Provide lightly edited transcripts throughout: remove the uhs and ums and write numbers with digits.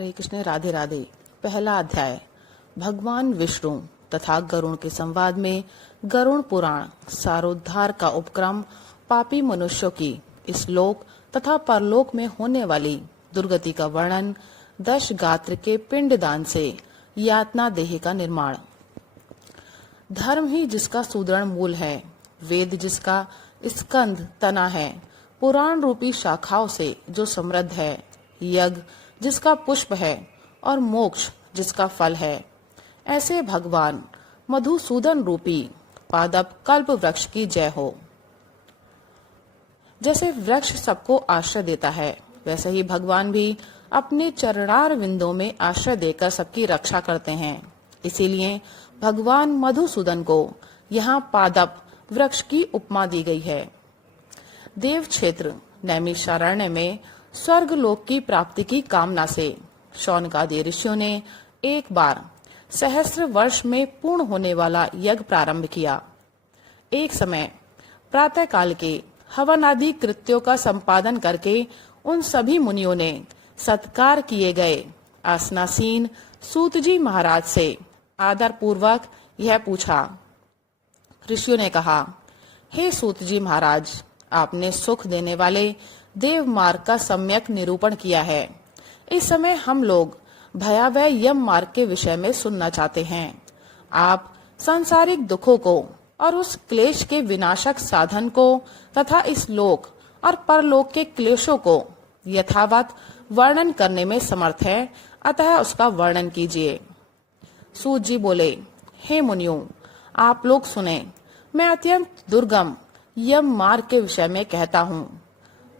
हरे कृष्ण, राधे राधे। पहला अध्याय। भगवान विष्णु तथा गरुण के संवाद में गरुण पुराण सारोद्धार का उपक्रम पापी मनुष्यों की इस लोक तथा परलोक में होने वाली दुर्गति का वर्णन, 10 गात्र के पिंडदान से यातना देह का निर्माण। धर्म ही जिसका सुदृढ़ मूल है, वेद जिसका स्कंद तना है, पुराण रूपी शाखाओं से जो समृद्ध है, यज्ञ जिसका पुष्प है और मोक्ष जिसका फल है, ऐसे भगवान मधुसूदन रूपी पादप कल्प वृक्ष की जय हो। जैसे वृक्ष सबको आश्रय देता है, वैसे ही भगवान भी अपने चरणार विंदों में आश्रय देकर सबकी रक्षा करते हैं। इसीलिए भगवान मधुसूदन को यहाँ पादप वृक्ष की उपमा दी गई है। देव क्षेत्र नैमिषारण्य में स्वर्ग लोक की प्राप्ति की कामना से शौनकादि ऋषियों ने एक बार सहस्र वर्ष में पूर्ण होने वाला यज्ञ प्रारंभ किया। एक समय प्रातः काल के हवन आदि कृत्यों का संपादन करके उन सभी मुनियों ने सत्कार किए गए आसनासीन सूत जी महाराज से आदर पूर्वक यह पूछा। ऋषियों ने कहा, हे सूत जी महाराज, आपने सुख देने वाले देव मार्ग का सम्यक निरूपण किया है। इस समय हम लोग भयावह यम मार्ग के विषय में सुनना चाहते हैं। आप सांसारिक दुखों को और उस क्लेश के विनाशक साधन को तथा इस लोक और परलोक के क्लेशों को यथावत वर्णन करने में समर्थ है, अतः उसका वर्णन कीजिए। सूत जी बोले, हे मुनियों, आप लोग सुने। मैं अत्यंत दुर्गम यम मार्ग के विषय में कहता हूँ,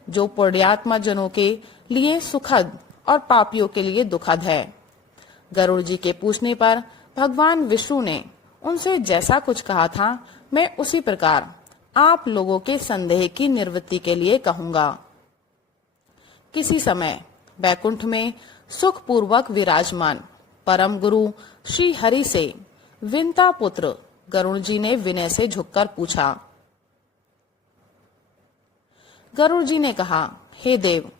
जो पुण्यात्मा जनों के लिए सुखद और पापियों के लिए दुखद है। गरुड़ जी के पूछने पर भगवान विष्णु ने उनसे जैसा कुछ कहा था, मैं उसी प्रकार आप लोगों के संदेह की निवृत्ति के लिए कहूंगा। किसी समय बैकुंठ में सुख पूर्वक विराजमान परम गुरु श्री हरि से विंता पुत्र गरुड़ जी ने विनय से झुककर पूछा। गरुड़ जी ने कहा, हे देव,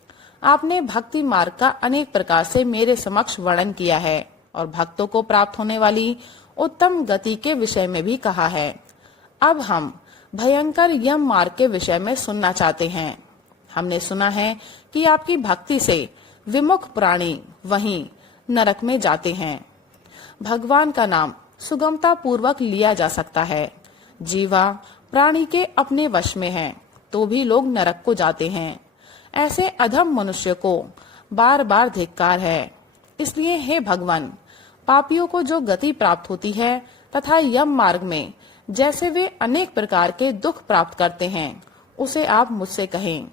आपने भक्ति मार्ग का अनेक प्रकार से मेरे समक्ष वर्णन किया है और भक्तों को प्राप्त होने वाली उत्तम गति के विषय में भी कहा है। अब हम भयंकर यम मार्ग के विषय में सुनना चाहते हैं। हमने सुना है कि आपकी भक्ति से विमुख प्राणी वहीं नरक में जाते हैं। भगवान का नाम सुगमता पूर्वक लिया जा सकता है। जीवा प्राणी के अपने वश में है तो भी लोग नरक को जाते हैं। ऐसे अधम मनुष्य को बार बार धिक्कार है। इसलिए हे भगवान, पापियों को जो गति प्राप्त होती है तथा यम मार्ग में जैसे वे अनेक प्रकार के दुख प्राप्त करते हैं, उसे आप मुझसे कहें।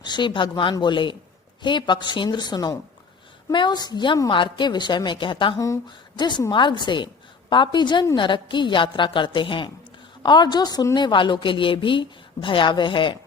श्री भगवान बोले, हे पक्षींद्र, सुनो। मैं उस यम मार्ग के विषय में कहता हूँ जिस मार्ग से पापी जन नरक की यात्रा करते हैं और जो सुनने वालों के लिए भी भयावह है।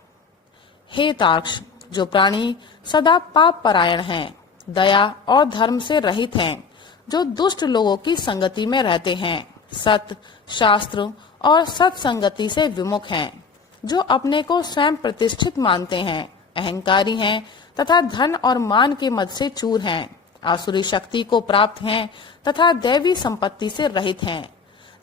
हे तार्क्ष, जो प्राणी सदा पाप परायण हैं, दया और धर्म से रहित हैं, जो दुष्ट लोगों की संगति में रहते हैं, सत्य शास्त्र और सत्संगति से विमुख हैं, जो अपने को स्वयं प्रतिष्ठित मानते हैं, अहंकारी हैं तथा धन और मान के मद से चूर हैं, आसुरी शक्ति को प्राप्त हैं तथा दैवी संपत्ति से रहित हैं,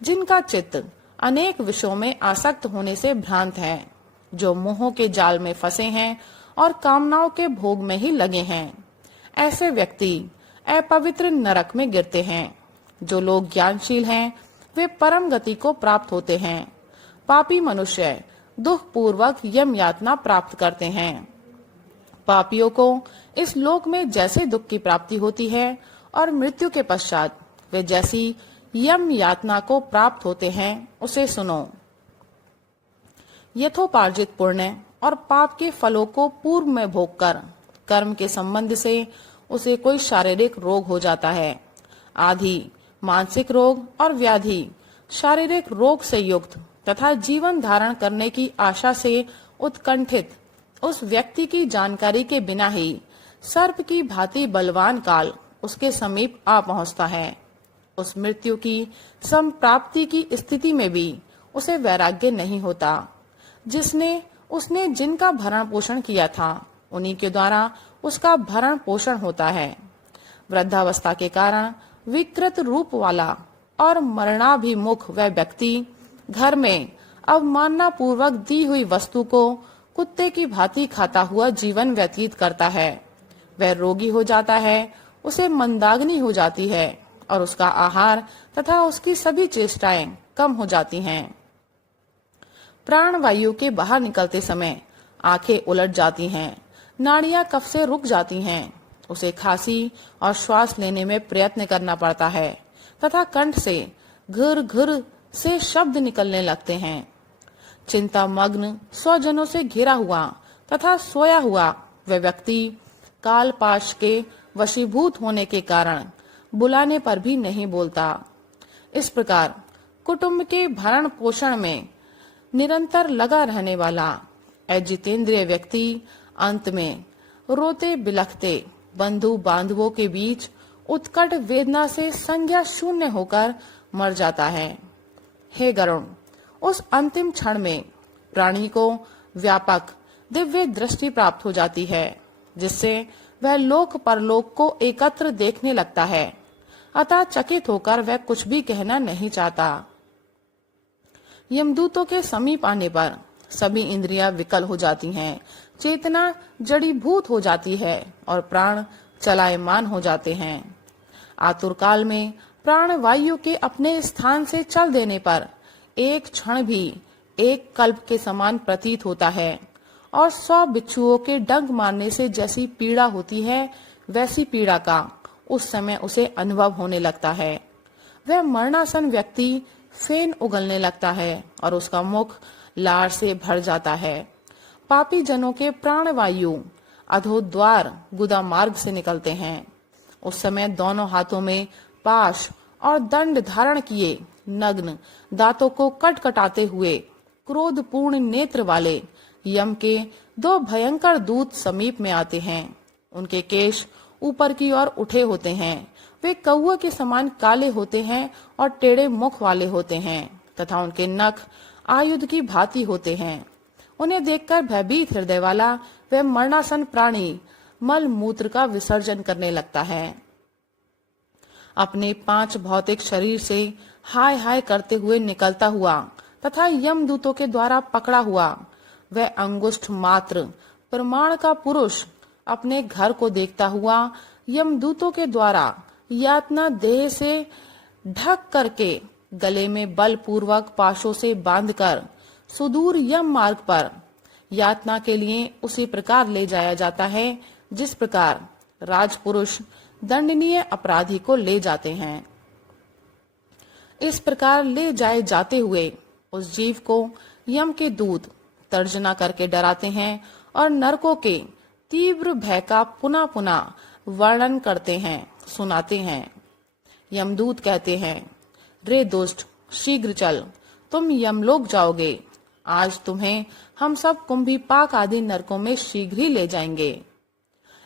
जिनका चित्त अनेक विषयों में आसक्त होने से भ्रांत है, जो मोह के जाल में फंसे हैं और कामनाओं के भोग में ही लगे हैं। ऐसे व्यक्ति अपवित्र नरक में गिरते हैं। जो लोग ज्ञानशील हैं, वे परम गति को प्राप्त होते हैं। पापी मनुष्य दुख पूर्वक यम यातना प्राप्त करते हैं। पापियों को इस लोक में जैसे दुख की प्राप्ति होती है और मृत्यु के पश्चात वे जैसी यम यातना को प्राप्त होते हैं, उसे सुनो। यथोपार्जित पुण्य और पाप के फलों को पूर्व में भोगकर कर्म के संबंध से उसे कोई शारीरिक रोग हो जाता है। आदि मानसिक रोग और व्याधि शारीरिक रोग से युक्त तथा जीवन धारण करने की आशा से उत्कंठित उस व्यक्ति की जानकारी के बिना ही सर्प की भांति बलवान काल उसके समीप आ पहुंचता है। उस मृत्यु की संप्राप्ति की स्थिति में भी उसे वैराग्य नहीं होता। उसने जिनका भरण पोषण किया था, उन्हीं के द्वारा उसका भरण पोषण होता है। वृद्धावस्था के कारण विकृत रूप वाला और मरणाभिमुख वह व्यक्ति घर में अवमानना पूर्वक दी हुई वस्तु को कुत्ते की भांति खाता हुआ जीवन व्यतीत करता है। वह रोगी हो जाता है, उसे मंदाग्नि हो जाती है और उसका आहार तथा उसकी सभी चेष्टाएं कम हो जाती हैं। प्राण वायु के बाहर निकलते समय आंखें उलट जाती हैं, नाड़ियां कफ से रुक जाती हैं, उसे खांसी और श्वास लेने में प्रयत्न करना पड़ता है तथा कंठ से घुर घुर से शब्द निकलने लगते हैं। चिंता मग्न स्वजनों से घिरा हुआ तथा सोया हुआ वह व्यक्ति कालपाश के वशीभूत होने के कारण बुलाने पर भी नहीं बोलता। इस प्रकार कुटुंब के भरण पोषण में निरंतर लगा रहने वाला अजितेंद्रिय व्यक्ति अंत में रोते बिलखते बंधु बांधवों के बीच उत्कट वेदना से संज्ञा शून्य होकर मर जाता है। हे गरुण, उस अंतिम क्षण में प्राणी को व्यापक दिव्य दृष्टि प्राप्त हो जाती है, जिससे वह लोक परलोक को एकत्र देखने लगता है। अतः चकित होकर वह कुछ भी कहना नहीं चाहता। यमदूतों के समीप आने पर सभी इंद्रियां विकल हो जाती हैं, चेतना जड़ीभूत हो जाती है और प्राण चलायमान हो जाते हैं। आतुर काल में प्राण वायु के अपने स्थान से चल देने पर एक क्षण भी एक कल्प के समान प्रतीत होता है और 100 बिच्छुओं के डंक मारने से जैसी पीड़ा होती है, वैसी पीड़ा का उस समय उसे अनुभव होने लगता है। वह मरणासन व्यक्ति फेन उगलने लगता है और उसका मुख लार से भर जाता है। पापी जनों के प्राण वायु अधोद्वार गुदा मार्ग से निकलते हैं। उस समय दोनों हाथों में पाश और दंड धारण किए नग्न दांतों को कटकटाते हुए क्रोधपूर्ण नेत्र वाले यम के 2 भयंकर दूत समीप में आते हैं। उनके केश ऊपर की ओर उठे होते हैं। वे कौवे के समान काले होते हैं और टेढ़े मुख वाले होते हैं तथा उनके नख आयुध की भांति होते हैं। उन्हें देखकर भयभीत हृदय वाला वह मरणासन प्राणी मल मूत्र का विसर्जन करने लगता है। अपने 5 भौतिक शरीर से हाय हाय करते हुए निकलता हुआ तथा यमदूतों के द्वारा पकड़ा हुआ वह अंगुष्ठ मात्र प्रमाण का पुरुष अपने घर को देखता हुआ यमदूतों के द्वारा यातना देह से ढक करके गले में बलपूर्वक पाशों से बांधकर सुदूर यम मार्ग पर यातना के लिए उसी प्रकार ले जाया जाता है जिस प्रकार राजपुरुष दंडनीय अपराधी को ले जाते हैं। इस प्रकार ले जाए जाते हुए उस जीव को यम के दूत तर्जना करके डराते हैं और नरकों के तीव्र भय का पुनः पुनः वर्णन करते हैं, सुनाते हैं। यमदूत कहते हैं, रे दुष्ट, शीघ्र चल, तुम यमलोक जाओगे। आज तुम्हें हम सब कुंभीपाक आदि नरकों में शीघ्र ही ले जाएंगे।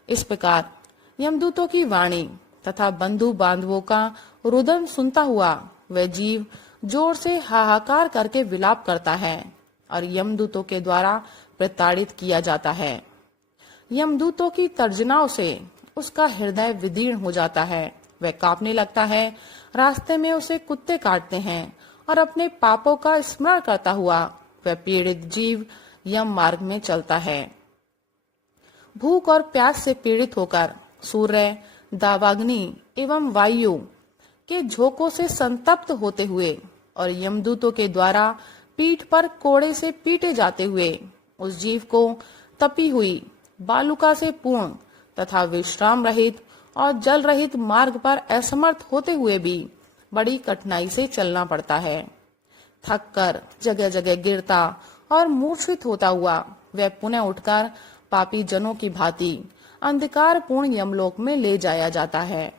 इस प्रकार यमदूतों की वाणी तथा बंधु बांधवों का रुदन सुनता हुआ वह जीव जोर से हाहाकार करके विलाप करता है और यमदूतों के द्वारा प्रताड़ित किया जाता है। यमदूतों की तर्जनाओं से उसका हृदय विदीर्ण हो जाता है, वह कांपने लगता है। रास्ते में उसे कुत्ते काटते हैं और अपने पापों का स्मरण करता हुआ वह पीड़ित जीव यम मार्ग में चलता है। भूख और प्यास से पीड़ित होकर सूर्य, दावाग्नि एवं वायु के झोंकों से संतप्त होते हुए और यमदूतों के द्वारा पीठ पर कोड़े से पीटे जाते हुए उस जीव को तपी हुई बालुका से पूर्ण तथा विश्राम रहित और जल रहित मार्ग पर असमर्थ होते हुए भी बड़ी कठिनाई से चलना पड़ता है। थक कर जगह जगह गिरता और मूर्छित होता हुआ वह पुनः उठकर पापी जनों की भांति अंधकार पूर्ण यमलोक में ले जाया जाता है।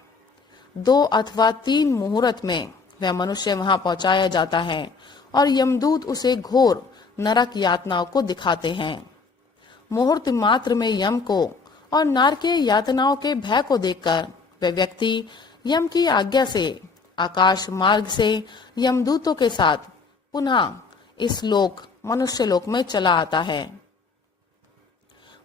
2 अथवा 3 मुहूर्त में वह मनुष्य वहां पहुंचाया जाता है और यमदूत उसे घोर नरक यातनाओं को दिखाते हैं। मुहूर्त मात्र में यम को और नारकीय यातनाओं के भय को देखकर वह व्यक्ति यम की आज्ञा से आकाश मार्ग से यमदूतों के साथ पुनः इस लोक मनुष्य लोक में चला आता है।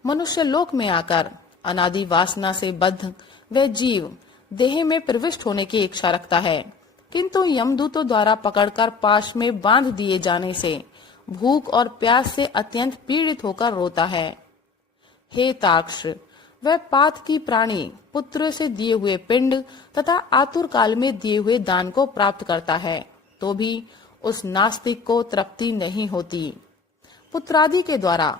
मनुष्य लोक में आकर अनादि वासना से बद्ध वह जीव देह में प्रविष्ट होने की इच्छा रखता है, किंतु यमदूतों द्वारा पकड़कर पाश में बांध दिए जाने से भूख और प्यास से अत्यंत पीड़ित होकर रोता है। हे ताक्ष, वह पात की प्राणी पुत्र से दिए हुए पिंड तथा आतुर काल में दिए हुए दान को प्राप्त करता है, तो भी उस नास्तिक को तृप्ति नहीं होती। पुत्रादि के द्वारा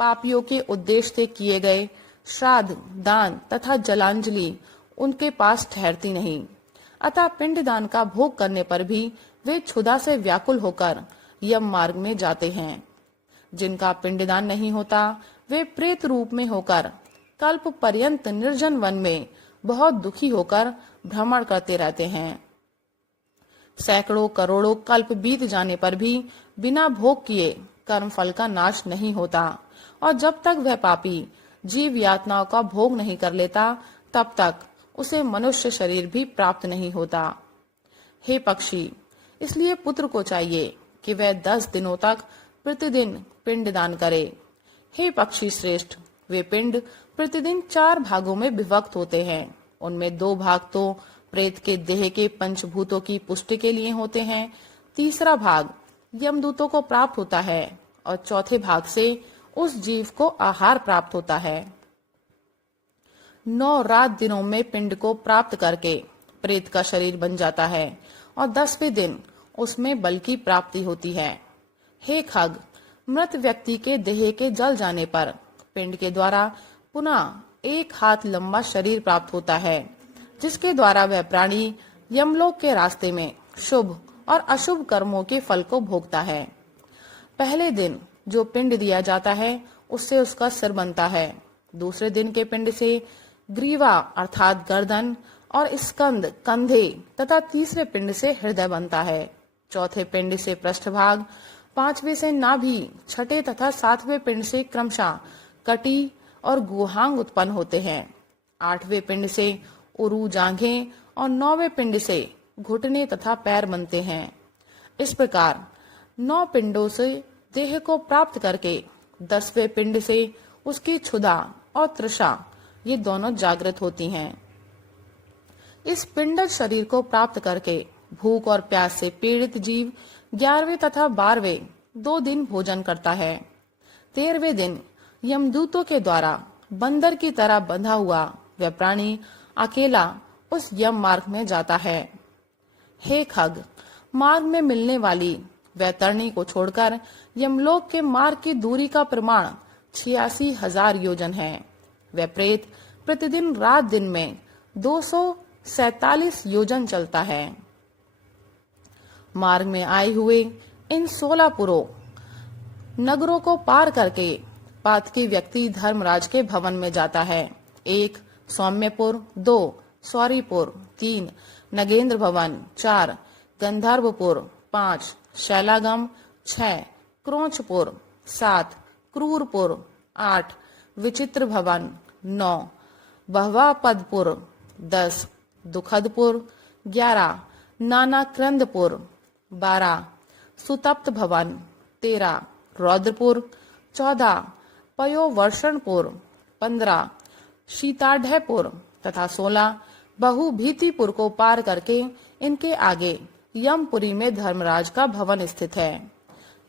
पापियों के उद्देश्य से किए गए श्राद्ध, दान तथा जलांजलि उनके पास ठहरती नहीं। अतः पिंडदान का भोग करने पर भी वे क्षुधा से व्याकुल होकर यम मार्ग में जाते हैं। जिनका पिंडदान नहीं होता वे प्रेत रूप में होकर कल्प पर्यंत निर्जन वन में बहुत दुखी होकर भ्रमण करते रहते हैं। सैकड़ों करोड़ों कल्प बीत जाने पर भी बिना भोग किए कर्म फल का नाश नहीं होता, और जब तक वह पापी जीव यातनाओं का भोग नहीं कर लेता तब तक उसे मनुष्य शरीर भी प्राप्त नहीं होता। हे पक्षी, इसलिए पुत्र को चाहिए कि वह 10 दिनों तक प्रतिदिन पिंड दान करे। हे पक्षी श्रेष्ठ, वे पिंड प्रतिदिन 4 भागों में विभक्त होते हैं। उनमें 2 भाग तो प्रेत के देह के पंचभूतों की पुष्टि के लिए होते हैं, तीसरा भाग यमदूतों को प्राप्त होता है और चौथे भाग से उस जीव को आहार प्राप्त होता है। 9 रात दिनों में पिंड को प्राप्त करके प्रेत का शरीर बन जाता है और 10वें दिन उसमें बल की प्राप्ति होती है। हे खग, मृत व्यक्ति के देह के जल जाने पर पिंड के द्वारा पुनः 1 हाथ लंबा शरीर प्राप्त होता है, जिसके द्वारा वह प्राणी यमलोक के रास्ते में शुभ और अशुभ कर्मों के फल को भोगता है। पहले दिन जो पिंड दिया जाता है उससे उसका सिर बनता है, दूसरे दिन के पिंड से ग्रीवा अर्थात गर्दन और स्कंद कंधे तथा तीसरे पिंड से हृदय बनता है। चौथे पिंड से पृष्ठभाग, 5वें से नाभि, छठे तथा 7वें पिंड से क्रमशः कटी और गुहांग उत्पन्न होते हैं। 8वें पिंड से उरु जांघें और 9वें पिंड से घुटने तथा पैर बनते हैं। इस प्रकार 9 पिंडों से देह को प्राप्त करके 10वें पिंड से उसकी क्षुधा और तृषा ये दोनों जागृत होती हैं। इस पिंडज शरीर को प्राप्त करके भूख और प्यास से पीड़ित जीव 11वें तथा 12वें 2 दिन भोजन करता है। 13वें दिन यमदूतों के द्वारा बंदर की तरह बंधा हुआ वह प्राणी अकेला उस यम मार्ग में जाता है। हे खग, मार्ग में मिलने वाली वह तरणी को छोड़कर यमलोक के मार्ग की दूरी का प्रमाण 86,000 योजन है। वह प्रेत प्रतिदिन रात दिन में 247 योजन चलता है। मार्ग में आए हुए इन 16 पुरों नगरों को पार करके पातकी व्यक्ति धर्मराज के भवन में जाता है। 1 सौम्यपुर, 2 सौरीपुर, 3 नगेंद्र भवन, 4 गंधर्वपुर, 5 शैलागम, 6 क्रोंचपुर, 7 क्रूरपुर, 8 विचित्र भवन, 9 बहवापदपुर, 10 दुखदपुर, 11 नानाक्रंदपुर, 12 सुतप्त भवन, 13 रौद्रपुर, 14 पयोवर्षणपुर, 15 शीताढ़यपुर तथा 16 बहुभीतिपुर को पार करके इनके आगे यमपुरी में धर्मराज का भवन स्थित है।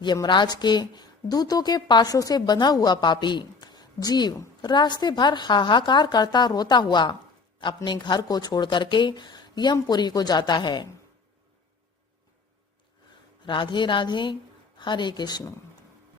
यमराज के दूतों के पाशों से बंधा हुआ पापी जीव रास्ते भर हाहाकार करता रोता हुआ अपने घर को छोड़ करके यमपुरी को जाता है। राधे राधे, हरे कृष्ण।